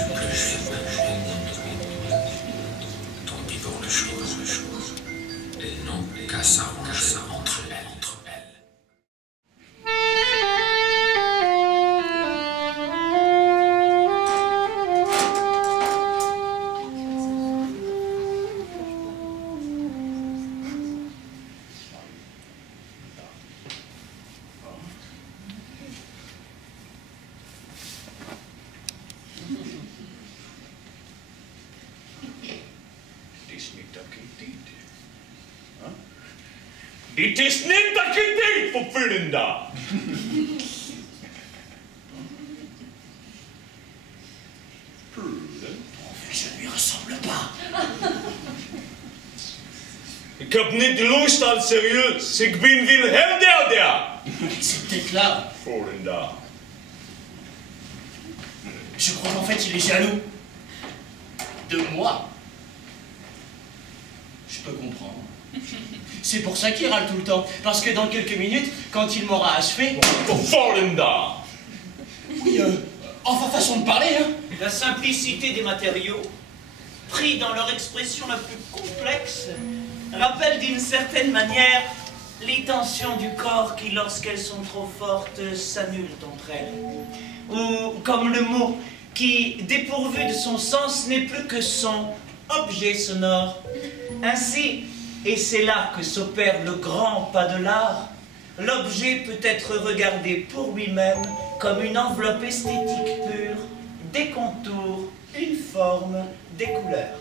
que j'aime, tant pis pour les choses, elles n'ont qu'à s'arranger entre elles. Dit is niet dat je deed, vervullende. Je ne lui ressemble pas. Ik heb niet lust al serieus. Ik ben Wilhelm der. C'est peut-être là. Vervullende. Je crois qu'en fait il est jaloux. De moi. Je peux comprendre. C'est pour ça qu'il râle tout le temps. Parce que dans quelques minutes, quand il m'aura achevé... Vervullende. Oui, enfin façon de parler, hein. La simplicité des matériaux, pris dans leur expression la plus complexe, rappelle d'une certaine manière les tensions du corps qui, lorsqu'elles sont trop fortes, s'annulent entre elles. Ou comme le mot qui, dépourvu de son sens, n'est plus que son objet sonore. Ainsi, et c'est là que s'opère le grand pas de l'art, l'objet peut être regardé pour lui-même comme une enveloppe esthétique pure, des contours, une forme, des couleurs.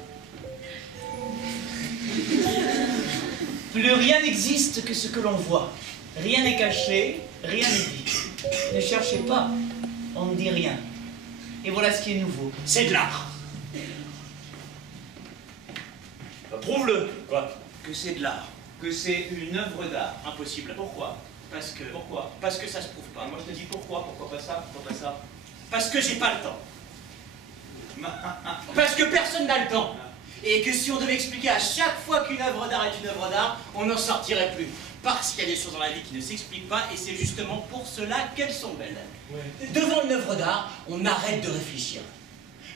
Plus rien n'existe que ce que l'on voit. Rien n'est caché, rien n'est dit. Ne cherchez pas, on ne dit rien. Et voilà ce qui est nouveau. C'est de l'art. Prouve-le. Quoi? Que c'est de l'art. Que c'est une œuvre d'art. Impossible. Pourquoi? Parce que... Pourquoi? Parce que ça se prouve pas. Moi je te dis pourquoi? Pourquoi pas ça? Pourquoi pas ça? Parce que j'ai pas le temps. Parce que personne n'a le temps. Et que si on devait expliquer à chaque fois qu'une œuvre d'art est une œuvre d'art, on n'en sortirait plus. Parce qu'il y a des choses dans la vie qui ne s'expliquent pas, et c'est justement pour cela qu'elles sont belles. Ouais. Devant une œuvre d'art, on arrête de réfléchir.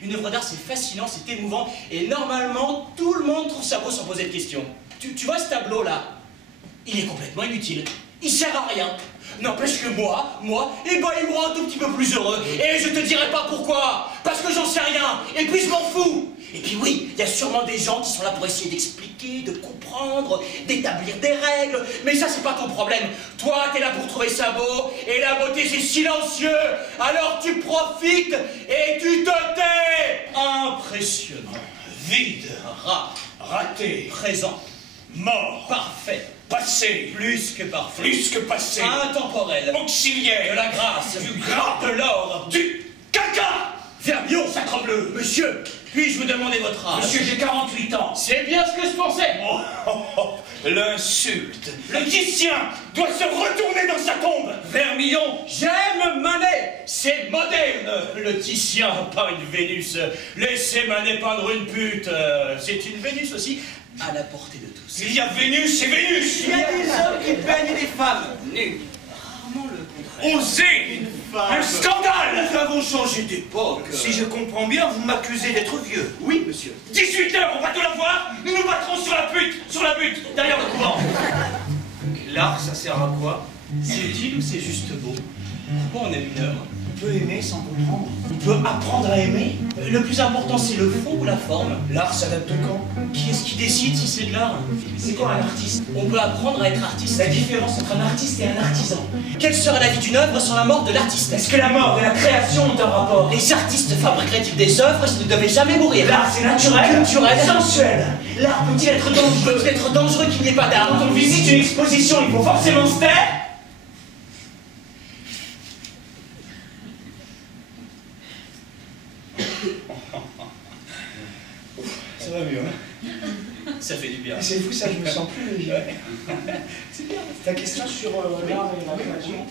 Une œuvre d'art, c'est fascinant, c'est émouvant, et normalement, tout le monde trouve ça beau sans poser de questions. Tu vois ce tableau-là? Il est complètement inutile. Il sert à rien. N'empêche que moi, eh ben, il me rend un tout petit peu plus heureux. Et je te dirai pas pourquoi. Parce que j'en sais rien. Et puis je m'en fous. Et puis oui, il y a sûrement des gens qui sont là pour essayer d'expliquer, de comprendre, d'établir des règles. Mais ça, c'est pas ton problème. Toi, t'es là pour trouver ça beau. Et la beauté, c'est silencieux. Alors tu profites et tu te tais. Impressionnant. Vide. Raté. Présent. Mort. Parfait. Passé. Plus que parfait. Plus que passé. Intemporel. Auxiliaire. De la grâce. Du gras. De l'or. Du caca. Vermion, sacrebleu. Monsieur, puis-je vous demander votre âge? Monsieur, j'ai 48 ans. C'est bien ce que je pensais. L'insulte. Le Titien doit se retourner dans sa tombe. Vermillon, j'aime Manet. C'est moderne. Le Titien, pas une Vénus. Laissez Manet peindre une pute. C'est une Vénus aussi, à la portée de tous. Il y a Vénus et Vénus. Il y a des hommes qui peignent des femmes nues. Rarement le contraire. Osez. Un scandale. Nous avons changé d'époque. Si je comprends bien, vous m'accusez d'être vieux. Oui, monsieur. 18 h, on va te la voir. Nous nous battrons sur la butte, derrière le couvent. L'art, ça sert à quoi? C'est utile ou c'est juste beau? Pourquoi on aime une œuvre? On peut aimer sans comprendre. On peut apprendre à aimer. Le plus important, c'est le fond ou la forme. L'art, ça date de quand? Qui est-ce qui décide si c'est de l'art? C'est quoi un artiste? On peut apprendre à être artiste. La différence entre un artiste et un artisan. Quelle serait la vie d'une œuvre sans la mort de l'artiste? Est-ce que la mort et la création ont un rapport? Les artistes fabriqueraient-ils des œuvres s'ils ne devaient jamais mourir? L'art, c'est naturel, culturel, sensuel. L'art peut-il être dangereux? Peut être dangereux qu'il n'y ait pas d'art. Quand on visite une exposition, il faut forcément se taire? Ça va mieux, hein? Ça fait du bien. C'est fou ça, je me sens plus léger. C'est bien. Ta question sur l'art et la création.